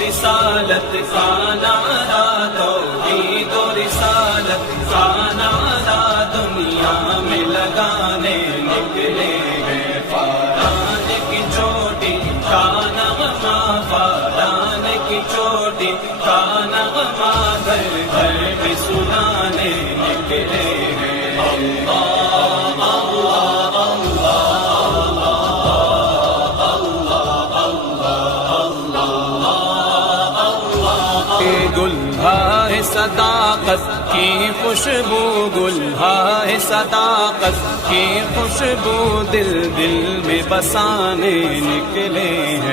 رسالت کا نعرہ، توحید و رسالت کا نعرہ دنیا میں لگانے نکلے ہیں۔ فاران کی چوٹی کا نغمہ، فاران کی چوٹی کا نغمہ گھر گھر میں سنانے نکلے ہیں۔ گلہائے صداقت کی خوشبو، گلہائے صداقت کی خوشبو دل دل میں بسانے نکلے ہیں۔